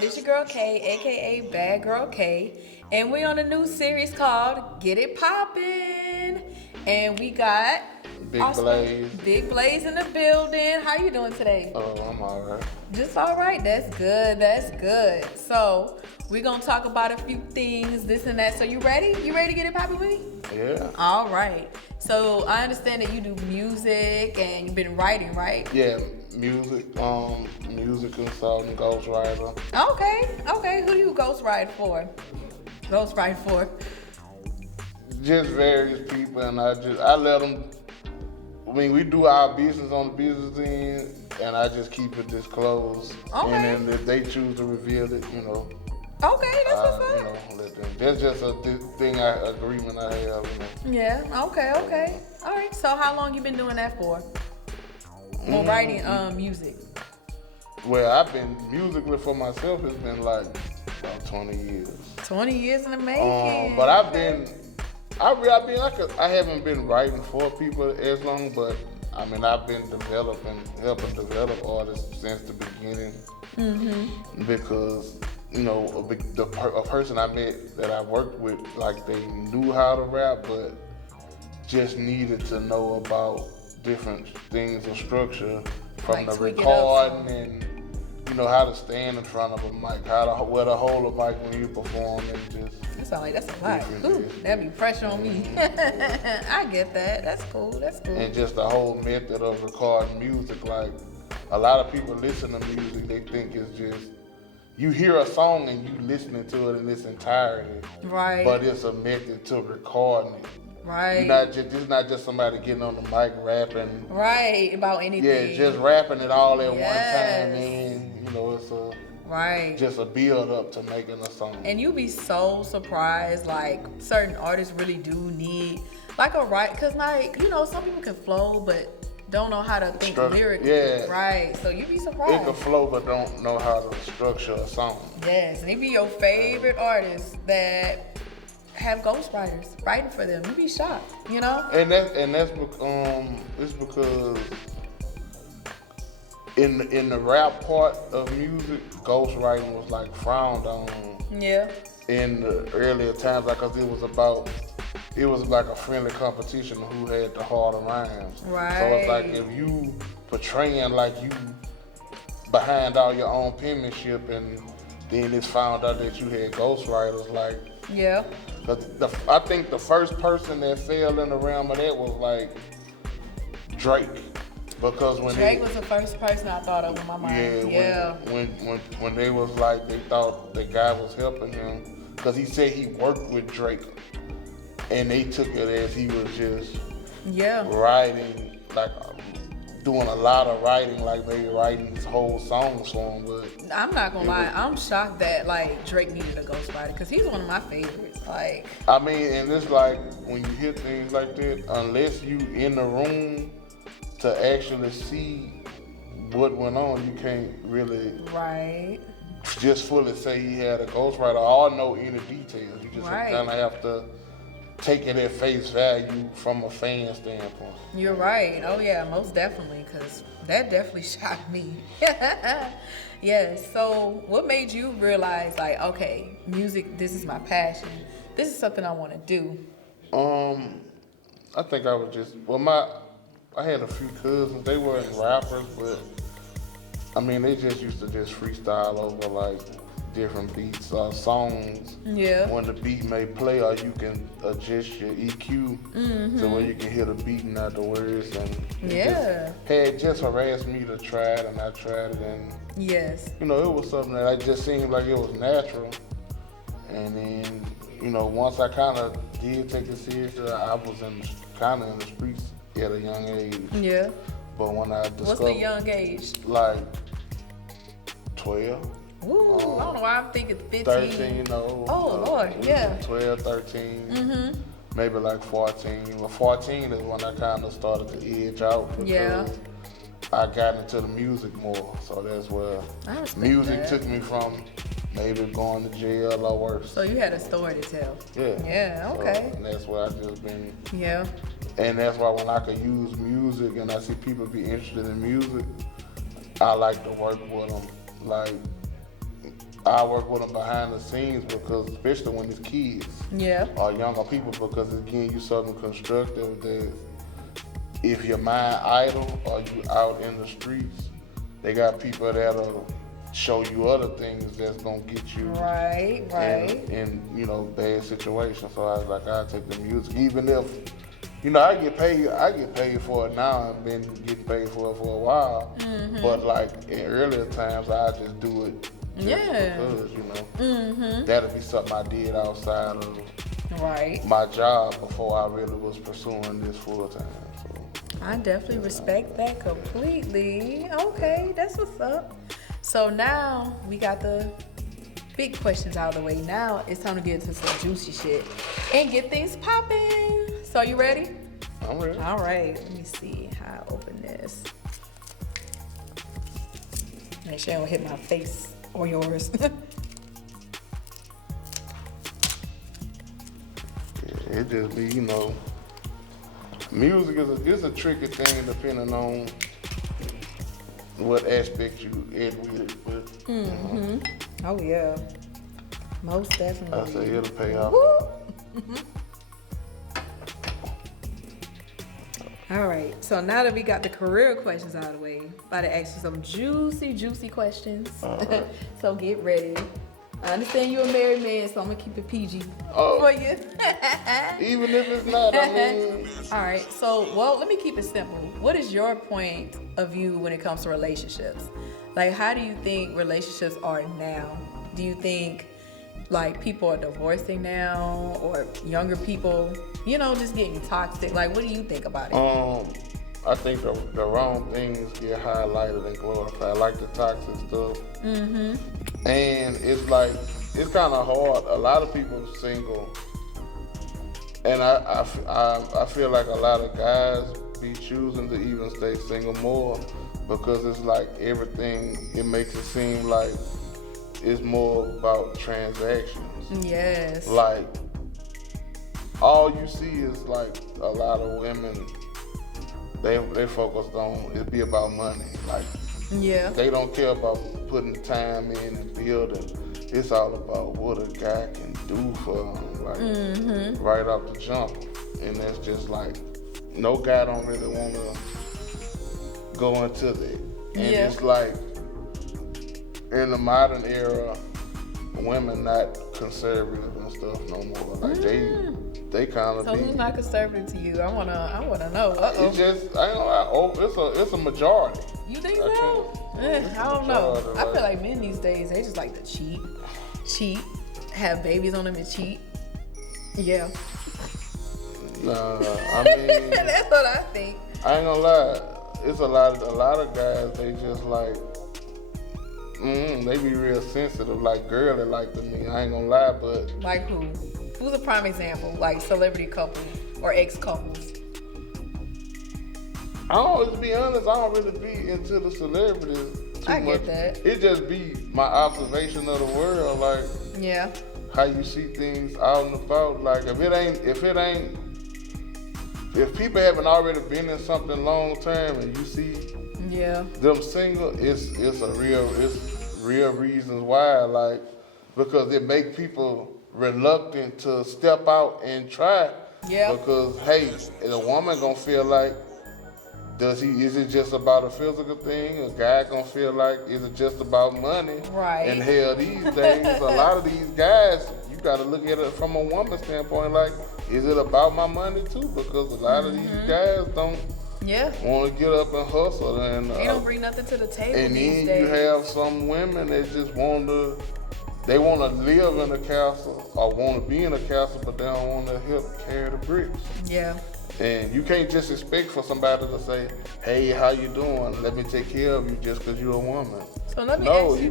This your girl Kae, aka Bad Girl Kae, and we on a new series called Get It Poppin'. And we got Big Blaze. Big Blaze in the building. How you doing today? Oh, I'm alright. Just all right. That's good. That's good. So we're gonna talk about a few things, this and that. So you ready? You ready to get it poppin' with me? Yeah. All right. So I understand that you do music and you've been writing, right? Yeah, music consultant, ghostwriter. Okay. Who do you ghostwrite for? Just various people, and I let them. I mean, we do our business on the business end, and I just keep it disclosed. Okay. And then if they choose to reveal it, Okay, that's what's up. let them. That's just a agreement I have. Yeah. Okay. All right. So how long you been doing that for? Well, writing music. Well, I've been musically for myself. It's been like about 20 years. 20 years in the making. But I haven't been writing for people as long, but I mean, I've been helping develop artists since the beginning. Mm-hmm. Because, a person I met that I worked with, like they knew how to rap, but just needed to know about different things of structure from Like the tweak it recording and how to stand in front of a mic, where to hold a mic when you perform, and just. That sound like that's a lot. Ooh, that'd be pressure on me. I get that. That's cool. And just the whole method of recording music, like a lot of people listen to music, they think it's just you hear a song and you listening to it in its entirety. Right. But it's a method to recording it. Right. It's not just somebody getting on the mic rapping. Right, about anything. Yeah, just rapping it all at one time, man. It's just a build up to making a song. And you be so surprised, like certain artists really do need like a cause like, some people can flow but don't know how to think lyrically. Yeah. Right. So you be surprised. It can flow but don't know how to structure a song. Yes, and it be your favorite artists that have ghostwriters writing for them. You be shocked, And that's it's because in the rap part of music, ghostwriting was like frowned on. Yeah. In the earlier times, because it was like a friendly competition of who had the harder rhymes. Right. So it's like if you portraying like you behind all your own penmanship, and then it's found out that you had ghostwriters, like. Yeah. I think the first person that fell in the realm of that was like Drake. Because when Drake was the first person I thought of in my mind. Yeah. When they was like, they thought the guy was helping him, because he said he worked with Drake, and they took it as he was just writing, like doing a lot of writing, like maybe writing his whole songs for him. But I'm not gonna lie, I'm shocked that like Drake needed a ghostwriter, because he's one of my favorites. Like, I mean, and it's like when you hear things like that, unless you in the room to actually see what went on, you can't really just fully say he had a ghostwriter or know any details. You just kind of have to take it at face value from a fan standpoint. You're right. Oh yeah, most definitely, because that definitely shocked me. Yes. So what made you realize, like, okay, music, this is my passion. This is something I want to do? I think I was just, I had a few cousins. They weren't rappers, but I mean, they just used to just freestyle over like different beats or songs. Yeah. When the beat may play, or you can adjust your EQ so where you can hear the beat and not the words. And had just harassed me to try it, and I tried it, and it was something that I just seemed like it was natural. And then once I kind of did take it seriously, I was kind of in the streets at a young age. Yeah. But when I discovered... What's the young age? Like 12. Ooh, I don't know why I'm thinking 15. 13, Lord, yeah. 12, 13. Maybe like 14. Well, 14 is when I kind of started to edge out. Because I got into the music more. So that's where music took me from maybe going to jail or worse. So you had a story to tell. Yeah. Yeah, okay. So, and that's where I just been. Yeah. And that's why when I could use music and I see people be interested in music, I like to work with them. Like, I work with them behind the scenes because, especially when it's kids or younger people, because it's giving you something constructive that if your mind idle or you out in the streets, they got people that'll show you other things that's gonna get you in bad situations. So I was like, I take the music, even if I get paid for it now. I've been getting paid for it for a while, but like in earlier times, I just do it because that'll be something I did outside of my job before I really was pursuing this full time. I definitely respect that completely. Okay, that's what's up. So now we got the big questions out of the way. Now it's time to get into some juicy shit and get things popping. So you ready? I'm ready. All right, let me see how I open this. Make sure I don't hit my face or yours. It just be, music is a tricky thing depending on what aspect you add with it. But, Oh yeah, most definitely. I say it'll pay off. All right, so now that we got the career questions out of the way, about to ask you some juicy questions. Right. So get ready. I understand you're a married man, so I'm gonna keep it PG for you. Even if it's not, I mean. All right, so let me keep it simple. What is your point of view when it comes to relationships? Like, how do you think relationships are now? Do you think like people are divorcing now, or younger people, just getting toxic? Like, what do you think about it? I think the wrong things get highlighted and glorified, like the toxic stuff. And it's like, it's kind of hard. A lot of people are single, and I feel like a lot of guys be choosing to even stay single more because it's like everything, it makes it seem like it's more about transactions. Yes. Like, all you see is like a lot of women, they focused on it be about money. Like, they don't care about putting time in and building. It's all about what a guy can do for them, like right off the jump. And that's just like, no guy don't really want to go into that. And it's like, in the modern era, women not conservative and stuff no more. Like they kind of So who's not conservative to you? I wanna know. It's just, I don't know, it's a majority. You think so? I don't know. I feel like men these days, they just like to cheat, have babies on them and cheat. Yeah. Nah, I mean, that's what I think. I ain't gonna lie. It's a lot of guys, they just like, they be real sensitive, like girly like to me. I ain't gonna lie, but like who? Who's a prime example? Like celebrity couples or ex couples? To be honest, I don't really be into the celebrities too much. I get that. It just be my observation of the world, like how you see things out and about. Like if people haven't already been in something long term and you see them single, it's real reasons why. Like, because it make people reluctant to step out and try. Yeah. Because hey, a woman gonna feel like, is it just about a physical thing? A guy gonna feel like, is it just about money? Right. And hell, these days, a lot of these guys, you gotta look at it from a woman's standpoint, like, is it about my money too? Because a lot of these guys don't want to get up and hustle. And they don't bring nothing to the table. And these then days. You have some women that just want to live in a castle or want to be in a castle, but they don't want to help carry the bricks. Yeah. And you can't just expect for somebody to say, "Hey, how you doing? Let me take care of you just because you're a woman." So let me ask you you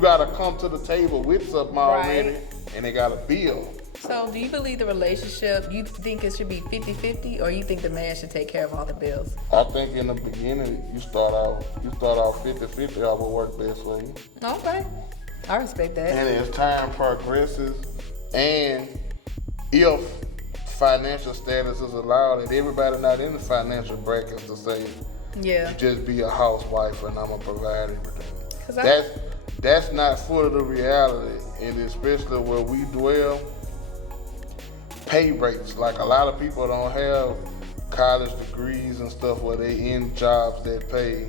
gotta come to the table with something already, and they gotta build. So do you believe the relationship, you think it should be 50-50, or you think the man should take care of all the bills? I think in the beginning you start off 50-50. That would work best for you. Okay, I respect that. And as time progresses, and if financial status is allowed, and everybody not in the financial brackets to say, you just be a housewife and I'm gonna provide everything. that's not full of the reality, and especially where we dwell, pay rates. Like a lot of people don't have college degrees and stuff where they in jobs that pay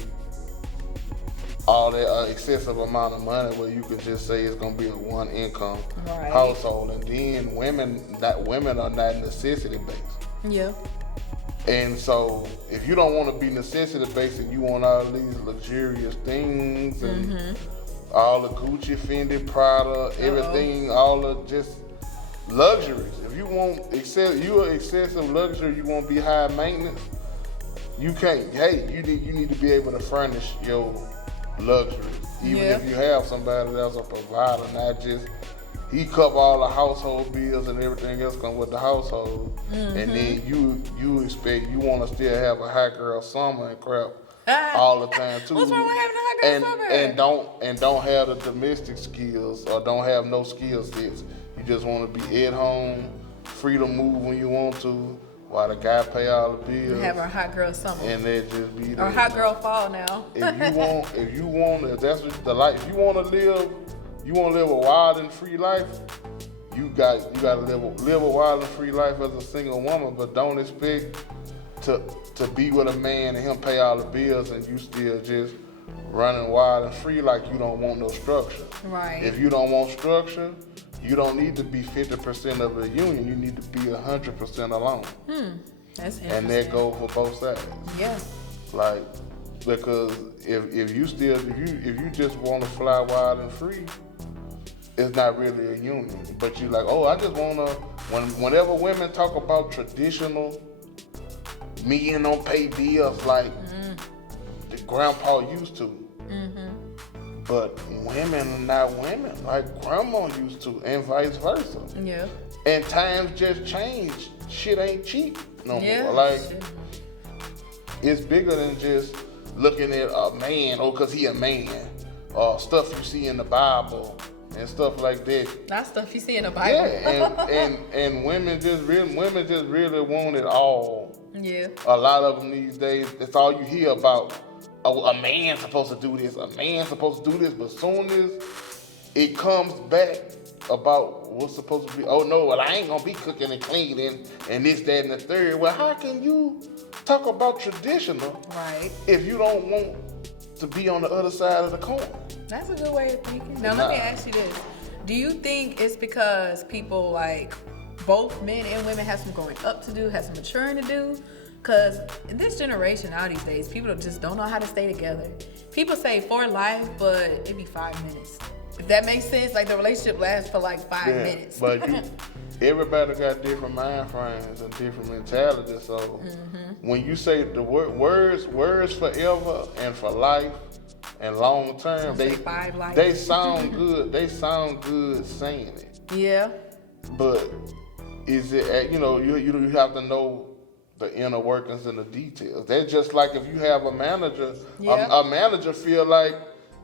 all that excessive amount of money where you can just say it's gonna be a one income household, and then women are not necessity based. Yeah. And so if you don't want to be necessity based and you want all these luxurious things and all the Gucci, Fendi, Prada, everything, all the just luxuries. If you want excessive luxury, you want to be high maintenance, you can't. Hey, you need to be able to furnish your luxuries, even if you have somebody that's a provider, not just he cover all the household bills and everything else come with the household, and then you expect you want to still have a hot girl summer and crap all the time too. What's wrong with having a hot girl summer? And don't have the domestic skills or don't have no skill sets. You just want to be at home, free to move when you want to, while the guy pay all the bills. Have a hot girl summer. And they just be there. Or hot girl fall now. If that's what the life. If you want to live a wild and free life, you got to live a wild and free life as a single woman, but don't expect to be with a man and him pay all the bills and you still just running wild and free like you don't want no structure. Right. If you don't want structure, you don't need to be 50% of the union. You need to be 100% alone. That's interesting. And that goes for both sides. Yeah. Like, because if you just want to fly wild and free, it's not really a union. But you like, I just want to, whenever women talk about traditional, men don't pay bills like the grandpa used to. But women are not women like grandma used to, and vice versa. Yeah. And times just change. Shit ain't cheap no more. Like, it's bigger than just looking at a man, cause he a man, or stuff you see in the Bible and stuff like that. Not stuff you see in the Bible. Yeah, and women just really want it all. Yeah. A lot of them these days, that's all you hear about. Oh, a man's supposed to do this, a man's supposed to do this, but soon as it comes back about what's supposed to be, I ain't gonna be cooking and cleaning and this, that, and the third. Well, how can you talk about traditional if you don't want to be on the other side of the coin? That's a good way of thinking. Now, let me ask you this. Do you think it's because people, like, both men and women have some growing up to do, have some maturing to do? Because in this generation now these days, people just don't know how to stay together. People say for life, but it be 5 minutes. If that makes sense, like the relationship lasts for like 5 minutes. But everybody got different mind frames and different mentalities. So when you say the words forever and for life and long term, they sound good. They sound good saying it. Yeah. But is it, you have to know the inner workings and the details. That's just like if you have a manager, a manager feel like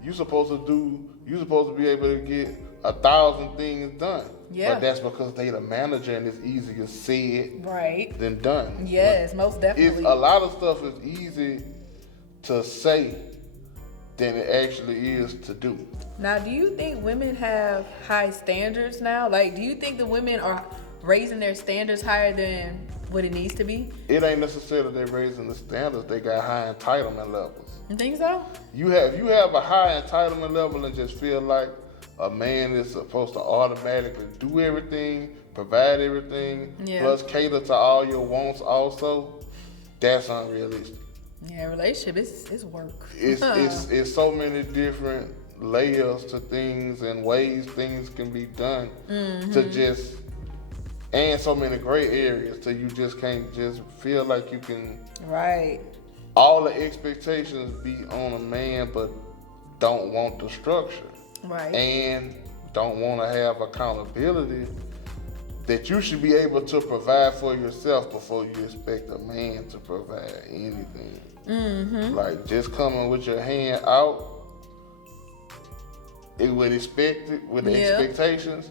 you're supposed to be able to get 1,000 things done. Yeah. But that's because they the manager and it's easier said than done. Yes, most definitely. A lot of stuff is easy to say than it actually is to do. Now, do you think women have high standards now? Like, do you think the women are raising their standards higher than what it needs to be? It ain't necessarily they raising the standards. They got high entitlement levels. You think so? You have a high entitlement level and just feel like a man is supposed to automatically do everything, provide everything, plus cater to all your wants also. That's unrealistic. Yeah, relationship is work. It's so many different layers to things and ways things can be done and so many gray areas till you just can't just feel like you can. Right. All the expectations be on a man, but don't want the structure. Right. And don't want to have accountability that you should be able to provide for yourself before you expect a man to provide anything. Like just coming with your hand out with the expectations,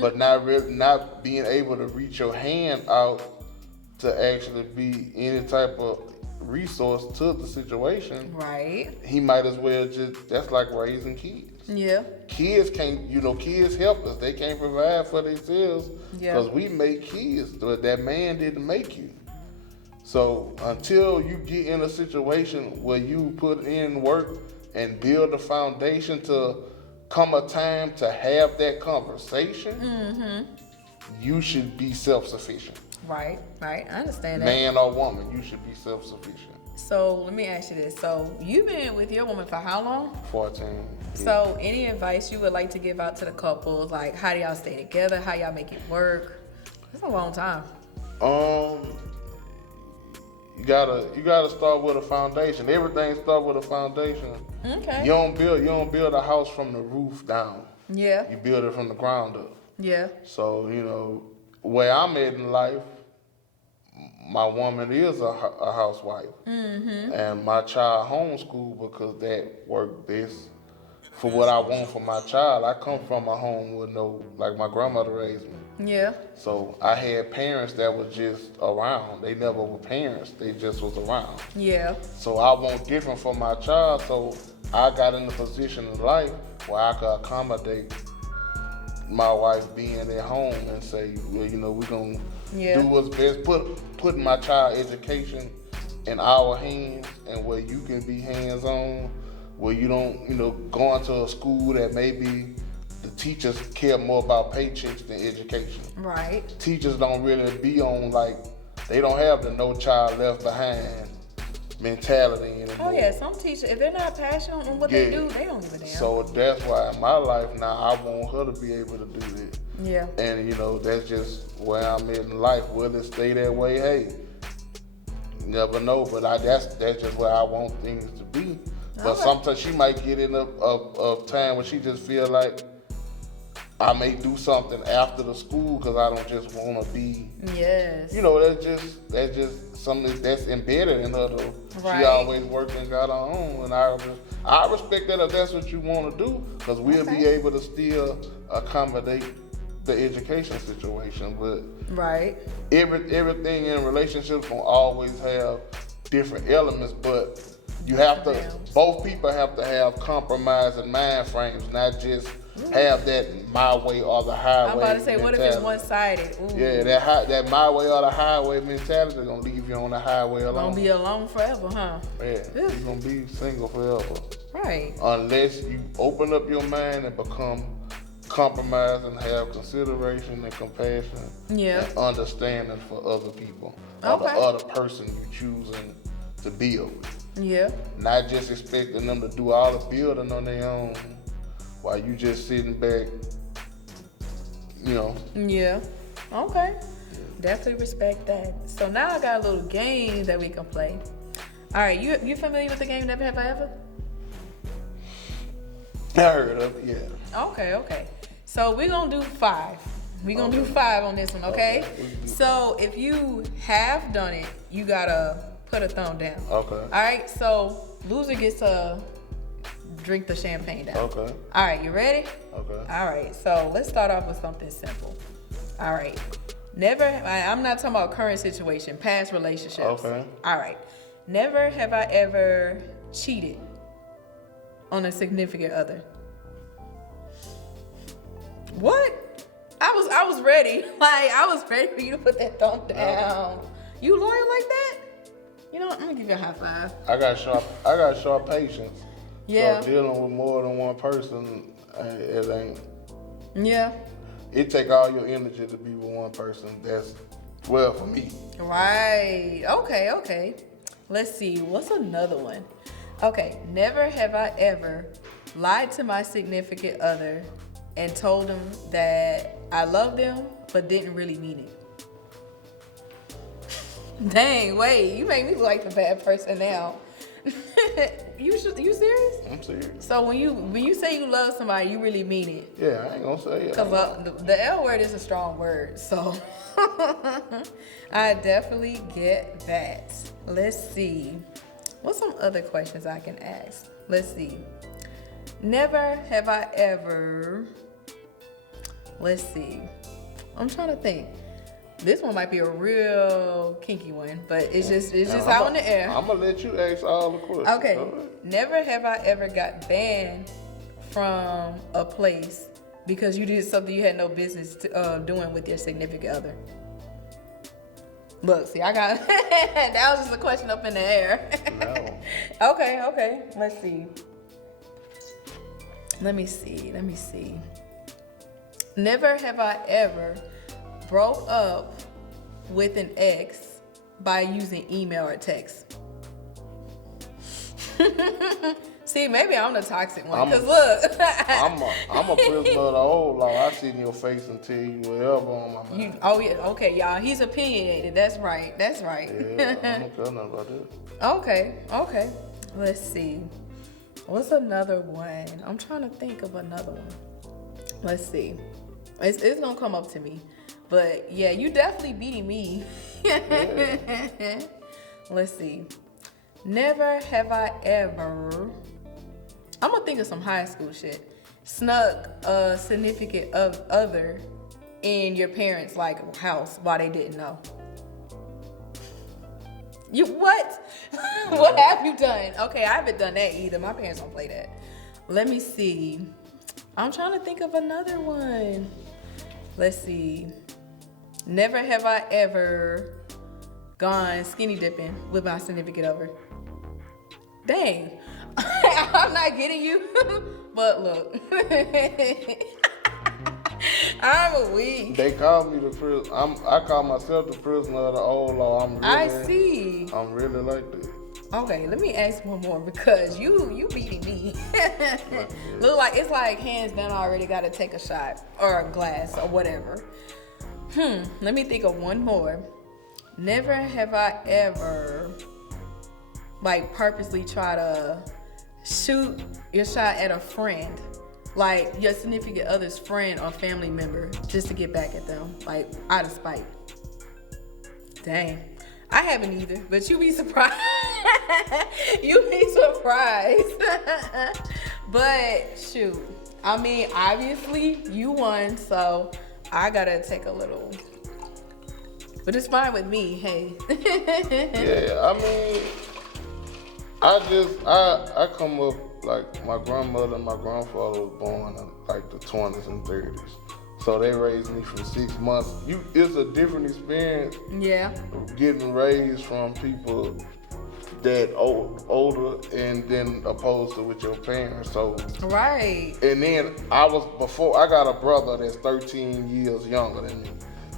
but not being able to reach your hand out to actually be any type of resource to the situation. Right. He might as well that's like raising kids. Yeah. Kids can't, kids help us. They can't provide for themselves because we make kids. That man didn't make you. So until you get in a situation where you put in work and build a foundation to come a time to have that conversation, you should be self-sufficient. Right. I understand that. Man or woman, you should be self-sufficient. So let me ask you this. So you've been with your woman for how long? 14. So any advice you would like to give out to the couples? Like, how do y'all stay together? How y'all make it work? It's a long time. You gotta start with a foundation. Everything starts with a foundation. Okay. You don't build a house from the roof down. Yeah. You build it from the ground up. Yeah. So, where I'm at in life, my woman is a housewife. And my child homeschooled because that worked best for what I want for my child. I come from a home with my grandmother raised me. Yeah. So I had parents that was just around. They never were parents. They just was around. Yeah. So I want different for my child. So I got in a position in life where I could accommodate my wife being at home and say, well, we're going to do what's best. Putting my child education in our hands and where you can be hands-on, where you don't, going to a school that maybe the teachers care more about paychecks than education. Right. Teachers don't really be on, they don't have the no child left behind mentality anymore. Oh yeah, some teachers, if they're not passionate on what they do, they don't give a damn. So that's why in my life now, I want her to be able to do that. Yeah. And that's just where I'm at in life. Will it stay that way? Hey, you never know. But that's just where I want things to be. But sometimes she might get in a time when she just feel like I may do something after the school because I don't just want to be. Yes. That's just something that's embedded in her though. Right. She always worked and got her own, and I respect that if that's what you want to do, because we'll be able to still accommodate the education situation. But everything in relationships will always have different elements, but you have to. Both people have to have compromising mind frames, not just have that my way or the highway. I'm about to say, mentality. what if it's one-sided? Ooh. Yeah, that my way or the highway mentality gonna leave you on the highway alone. Gonna be alone forever, huh? Yeah, you're gonna be single forever. Right. Unless you open up your mind and become compromised and have consideration and compassion and understanding for other people or the other person you choosing to build with. Yeah. Not just expecting them to do all the building on their own while you just sitting back, Yeah. Okay. Definitely respect that. So now I got a little game that we can play. All right, you familiar with the game Never Have I Ever? I heard of it, yeah. Okay. So we're going to do 5. We're going to do 5 on this one, okay? So if you have done it, you got to put a thumb down. Okay. All right, so loser gets to drink the champagne down. Okay. All right, you ready? Okay. All right, so let's start off with something simple. All right. I'm not talking about current situation, past relationships. Okay. All right. Never have I ever cheated on a significant other. What? I was ready. I was ready for you to put that thumb down. You loyal like that? You know what? I'm gonna give you a high five. I got sharp patience. Yeah. So dealing with more than one person, it ain't. Yeah. It take all your energy to be with one person. That's well for me. Right. Okay. Let's see. What's another one? Okay. Never have I ever lied to my significant other and told them that I love them but didn't really mean it. Dang, wait, you make me look like the bad person now. You serious? I'm serious. So when you say you love somebody, you really mean it? Yeah, I ain't gonna say it. Because the L word is a strong word, so I definitely get that. Let's see. What's some other questions I can ask? Let's see. Never have I ever. Let's see. I'm trying to think. This one might be a real kinky one, but it's just out in the air. I'm gonna let you ask all the questions. Okay. Never have I ever got banned from a place because you did something you had no business doing with your significant other? Look, see, I got that was just a question up in the air. No. Okay. Let's see. Let me see. Never have I ever broke up with an ex by using email or text. See, maybe I'm the toxic one. Cause look, I'm a prisoner of the old law. I sit in your face and tell you whatever on my mind. Oh yeah, okay, y'all. He's opinionated. That's right. Yeah, I don't care nothing about that. Okay. Let's see. What's another one? I'm trying to think of another one. Let's see. It's gonna come up to me, but yeah, you definitely beating me. Yeah. Let's see. Never have I ever. I'm gonna think of some high school shit. Snuck a significant other in your parents' like house while they didn't know. You what? What have you done? Okay, I haven't done that either. My parents don't play that. Let me see. I'm trying to think of another one. Let's see. Never have I ever gone skinny dipping with my significant other. Dang. I'm not getting you. But look. I'm a weak. They call me the prisoner. I call myself the prisoner of the old law. I see. I'm really like that. Okay, let me ask one more because you beating me. Look like it's like hands down. I already got to take a shot or a glass or whatever. Let me think of one more. Never have I ever like purposely try to shoot your shot at a friend, like your significant other's friend or family member, just to get back at them, like out of spite. Dang, I haven't either, but you be surprised. You be surprised. But shoot, I mean, obviously you won, so I gotta take a little. But it's fine with me, hey. Yeah, I mean, I come up, like, my grandmother and my grandfather was born in, like, the 20s and 30s. So they raised me from 6 months. It's a different experience. Yeah. Getting raised from people that older and then opposed to with your parents. So right. And then I got a brother that's 13 years younger than me.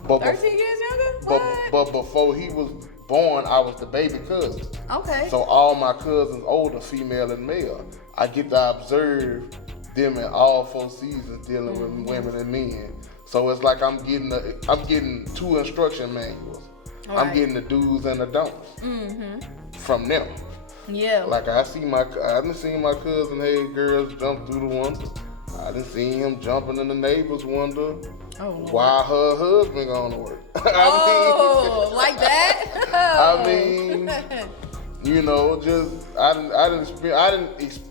But 13 years younger? But before he was born, I was the baby cousin. Okay. So all my cousins, older, female and male, I get to observe them in all 4 seasons dealing with women and men. So it's like I'm getting 2 instruction manuals. Right. I'm getting the do's and the don'ts from them. Yeah. Like I done seen my cousin, hey, girls jump through the window. I done seen him jumping in the neighbor's window while her husband going to work. Like that? I mean, you know,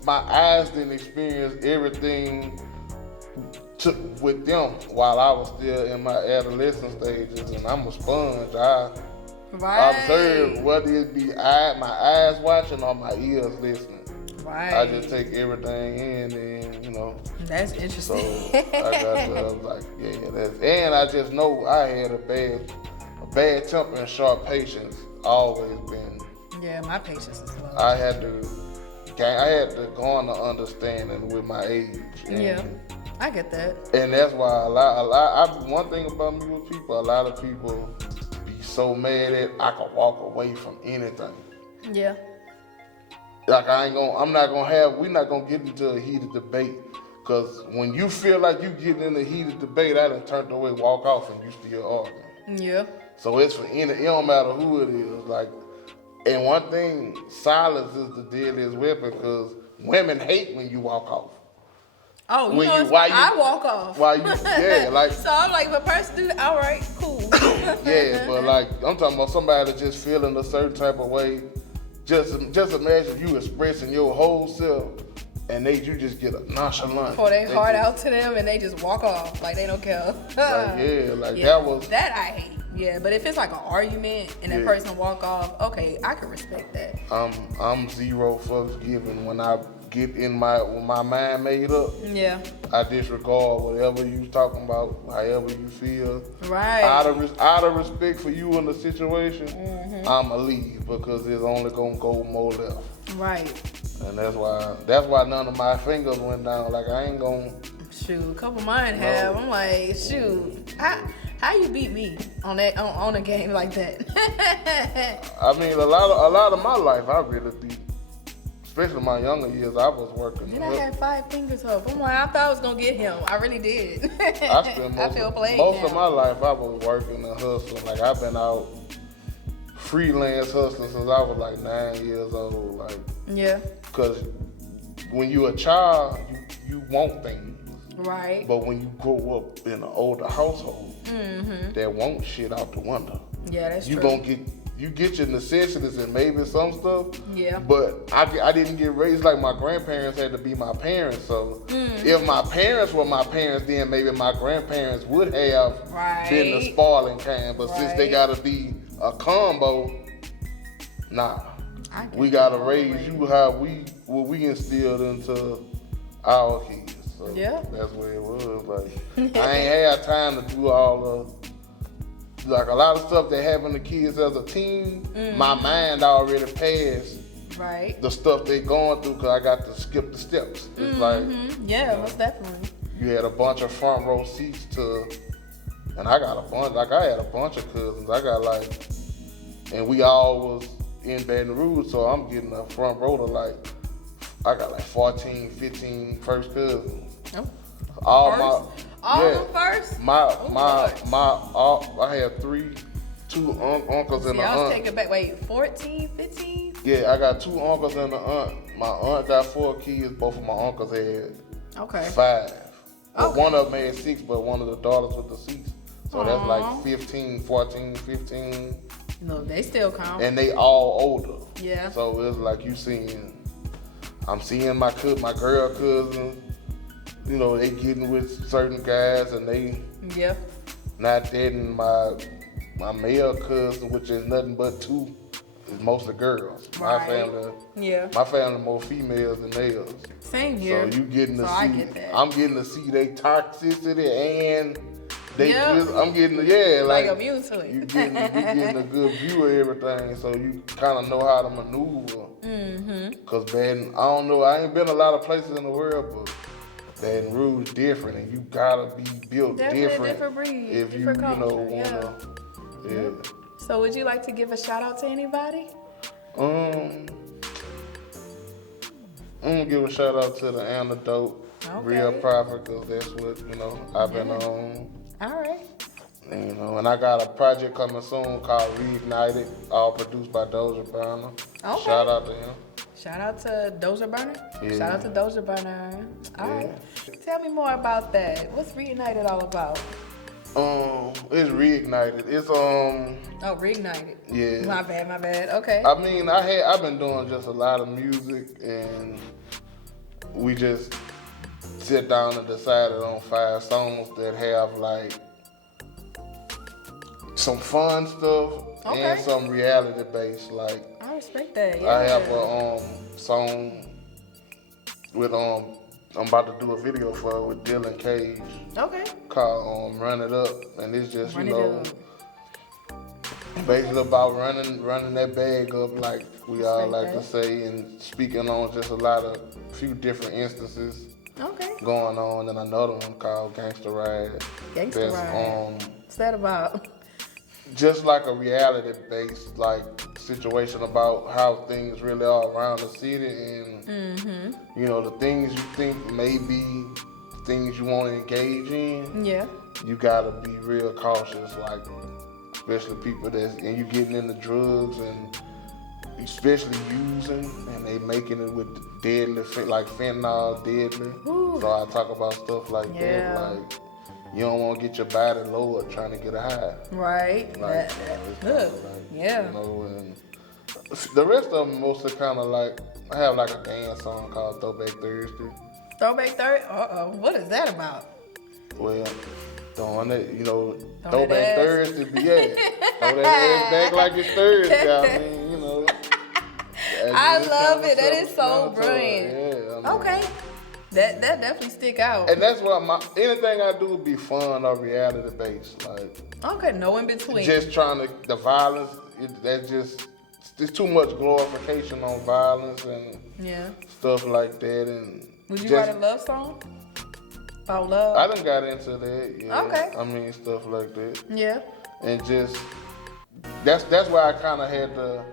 my eyes didn't experience everything with them while I was still in my adolescent stages, and I'm a sponge. I observe whether it be my eyes watching or my ears listening. Right. I just take everything in, and you know. That's interesting. So I was like, and I just know I had a bad temper and sharp patience. Always been. Yeah, my patience as well. I had to go on the understanding with my age. Yeah, I get that. And that's why one thing about me with people, a lot of people be so mad at I can walk away from anything. Yeah. Like we're not gonna get into a heated debate. Cause when you feel like you getting in a heated debate, I done turned away, walk off, and you still arguing. Yeah. So it don't matter who it is. Like, and one thing, silence is the deadliest weapon, because women hate when you walk off. Oh, I walk off. So I'm like, if a person do that, all right, cool. Yeah, but like, I'm talking about somebody that just feeling a certain type of way. Just imagine you expressing your whole self, and you just get a nonchalant. Pour their heart out to them, and they just walk off like they don't care. That I hate. Yeah, but if it's like an argument and that person walk off, okay, I can respect that. I'm zero fucks given when I get in my mind made up. Yeah. I disregard whatever you talking about, however you feel. Right. Out of respect for you in the situation, I'ma leave because it's only gonna go more left. Right. And that's why none of my fingers went down. Like I ain't gonna. Shoot, a couple of mine have. I'm like, shoot, how you beat me on that on a game like that? I mean, a lot of my life, I really beat. Especially my younger years, I was working. Then I had 5 fingers up. I'm like, I thought I was gonna get him. I really did. I spent most of my life I was working and hustling. Like I've been out freelance hustling since I was like 9 years old. Like yeah. Cause when you're a child, you want things. Right. But when you grow up in an older household, that want shit out the window. Yeah, that's true. You get your necessities and maybe some stuff. Yeah. But I didn't get raised like my grandparents had to be my parents. So if my parents were my parents, then maybe my grandparents would have been the spoiling kind. But since they gotta be a combo, nah. We gotta raise you how we instilled into our kids. So that's where it was. Like I ain't had time to do all the like a lot of stuff that happened to kids as a teen. My mind already passed the stuff they going through because I got to skip the steps. It's like most definitely. You had a bunch of front row seats to, and I got a bunch. Like I had a bunch of cousins. I got and we all was in Baton Rouge, so I'm getting a front row to I got 14, 15 first cousins. Oh. All first? All of them first? I had two uncles and an aunt. I was taking back, 14, 15? Yeah, I got 2 uncles and an aunt. My aunt got 4 kids, both of my uncles had 5. But one of them had 6, but one of the daughters with the 6. So that's 15, 14, 15. No, they still count. And they all older. Yeah. So it's like I'm seeing my girl cousins, they getting with certain guys and they not dating my male cousin, which is nothing but 2, is mostly girls. My family more females than males. Same here. So you getting to see, I get that. I'm getting to see their toxicity and I'm getting like immune to it. You getting a good view of everything, so you kind of know how to maneuver. Cause I don't know, I ain't been a lot of places in the world, but Baton Rouge different, and you gotta be built different breed, if different culture, wanna. Yeah. So would you like to give a shout out to anybody? I'm gonna give a shout out to the Antidote, Real Profit, cause that's what I've been on. All right. And I got a project coming soon called Reignited, all produced by Doja Burner. Okay. Shout out to him. Shout out to Doja Burner? Yeah. Shout out to Doja Burner. All right. Tell me more about that. What's Reignited all about? It's Reignited. It's Oh, Reignited. Yeah. My bad. Okay. I mean, I've been doing just a lot of music, and we just sit down and decided on 5 songs that have some fun stuff and some reality based. I respect that. Yeah. I have a song with I'm about to do a video for it with Dylan Cage. Okay. Called Run It Up, and it's just basically about running that bag up, like we all like to say, and speaking on just a few different instances going on, and another one called Gangsta Ride. Gangsta Ride. What's that about? Just like a reality-based situation about how things really are around the city, and the things you think may be things you want to engage in. Yeah. You gotta be real cautious, especially people and you getting into drugs and especially using, and they making it with deadly, like fentanyl deadly. Ooh. So I talk about stuff like that, you don't want to get your body lowered trying to get a high. Right. That's good. And the rest of them mostly kind of I have a dance song called Throwback Thursday. Throwback Thursday? What is that about? Well, throwing it, Throwback Thursday, throw that ass back like it's Thursday. I mean, I love it. That is so brilliant. Yeah. I mean, okay. That definitely stick out. And that's what anything I do would be fun or reality based. Like, okay, no in between. Just trying the violence, there's too much glorification on violence and stuff like that. And would you write a love song about love? I done got into that. Yeah. Okay. I mean, stuff like that. Yeah. And just that's why I kind of had to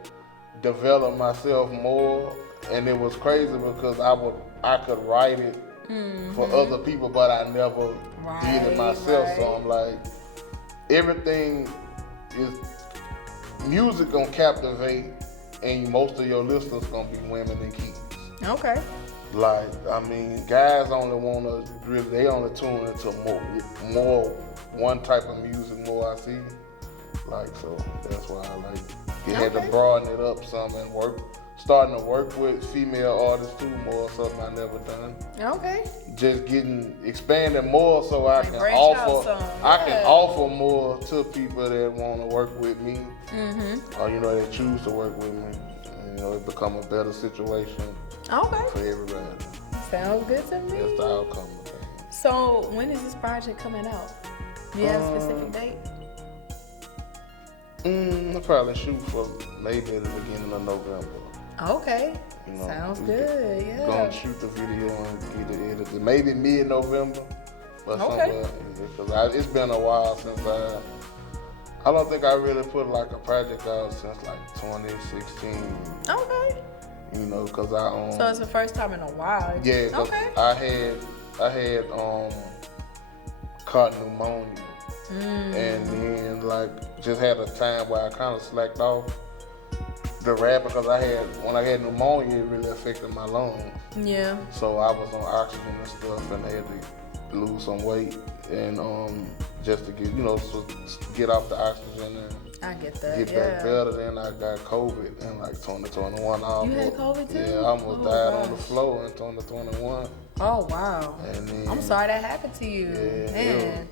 develop myself more, and it was crazy because I could write it for other people, but I never did it myself. Right. So I'm like, everything is music gonna captivate, and most of your listeners gonna be women and kids. Okay. Like, I mean, guys only they only tune into more one type of music more. I see. Like, so that's why I like it. Had to broaden it up some and starting to work with female artists too, more something I never done. Okay. Just expanding more so I can offer more to people that want to work with me, or they choose to work with me. It become a better situation. Okay. For everybody. Sounds good to me. That's the outcome of it. So when is this project coming out? Do you have a specific date? I'll probably shoot for maybe at the beginning of November. Okay. Sounds good. Yeah. Gonna shoot the video and get it edited. Maybe mid-November, but somewhere. Because it's been a while since I don't think I really put like a project out since like 2016. Okay. Because so it's the first time in a while. Yeah. Okay. I had caught pneumonia. And then just had a time where I kind of slacked off the rap because when I had pneumonia, it really affected my lungs. Yeah. So I was on oxygen and stuff, and I had to lose some weight and just to get off the oxygen and I get that. Get back better. Then I got COVID in 2021. You had COVID too? Yeah, I almost died on the floor in 2021. Oh wow. And then, I'm sorry that happened to you. Yeah, man.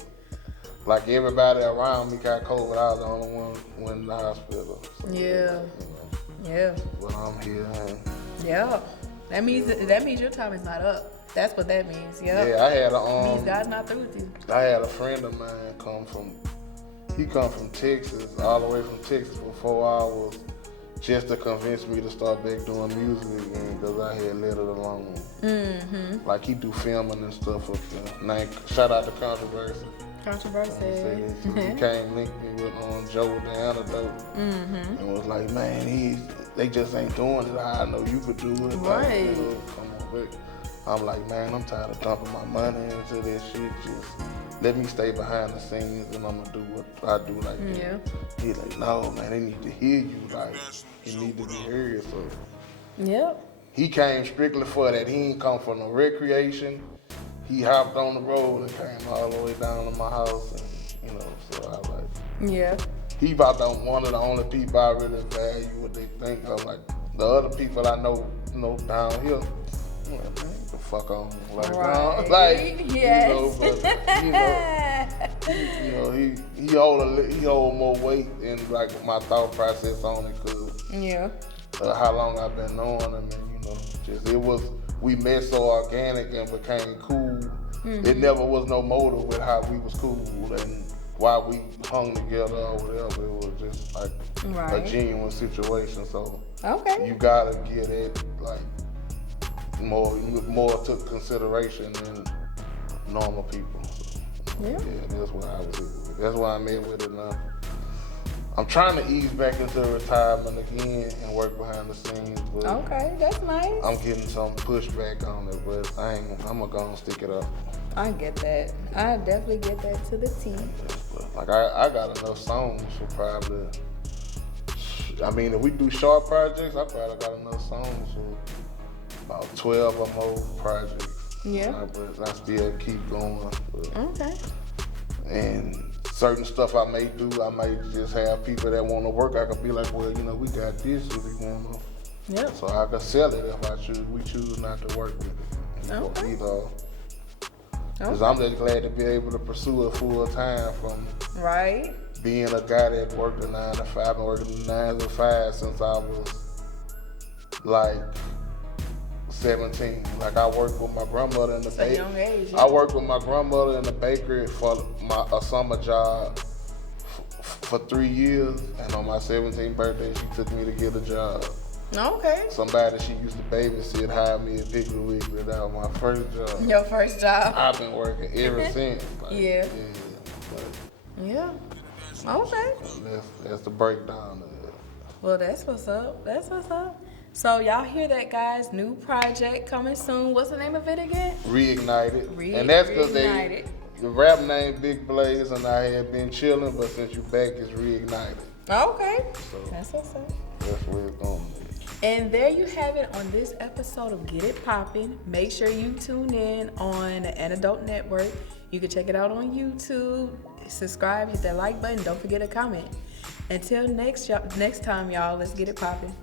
Like everybody around me got COVID, I was the only one went in the hospital. So, yeah. But I'm here. Yeah. That means your time is not up. That's what that means. Yeah. Yeah, I had means God's not through with you. I had a friend of mine come from Texas, all the way from Texas for 4 hours, just to convince me to start back doing music again because I had let it alone. Like he do filming and stuff up there. Shout out to Controversy. He came linked me with Joe the Antidote and was like, man, they just ain't doing it. I know you could do it. Right. Come on back. I'm like, man, I'm tired of dumping my money into this shit. Just let me stay behind the scenes and I'm gonna do what I do like that. Yeah. He's like, no, man, they need to hear you. Like, you need to be heard. So yep. He came strictly for that. He ain't come for no recreation. He hopped on the road and came all the way down to my house, and so I like. Yeah. He about one of the only people I really value what they think of. Like the other people I know, down here, I'm like, man, the fuck on, right. Yes. He hold more weight in like my thought process on it, cause how long I've been knowing him, and we met so organic and became cool. It never was no motive with how we was cool and why we hung together or whatever. It was just like a genuine situation. So you gotta get it like more to consideration than normal people. So, that's why I was with it. That's why I'm in with it now. I'm trying to ease back into retirement again and work behind the scenes, but that's nice. I'm getting some pushback on it, but I'm gonna stick it up. I get that. I definitely get that to the T. Like I got enough songs for probably. I mean, if we do short projects, I probably got enough songs for about 12 or more projects. Yeah. But I still keep going. And certain stuff I may do, I might just have people that want to work. I could be like, well, we got this if you want to. Yep. So I could sell it if we choose not to work with it. Either. Because I'm just glad to be able to pursue it full time from being a guy that worked a 9 to 5. I've been working 9 to 5 since I was like 17. Like I worked with my grandmother in the bakery. Young age. I worked with my grandmother in the bakery for a summer job for 3 years, and on my 17th birthday, she took me to get a job. Okay. Somebody she used to babysit hired me at Piggly Wiggly. That was my first job. Your first job. I've been working ever since. Like, yeah. Yeah. Okay. That's the breakdown of it. Well, that's what's up. That's what's up. So y'all hear that, guys? New project coming soon. What's the name of it again? Reignited. And that's because the rap name Big Blaze, and I had been chilling, but since you back, it's Reignited. Okay. So that's what's up. That's where it's going. And there you have it on this episode of Get It Poppin'. Make sure you tune in on the Antidote Network. You can check it out on YouTube. Subscribe, hit that like button. Don't forget to comment. Until next time, y'all, let's get it poppin'.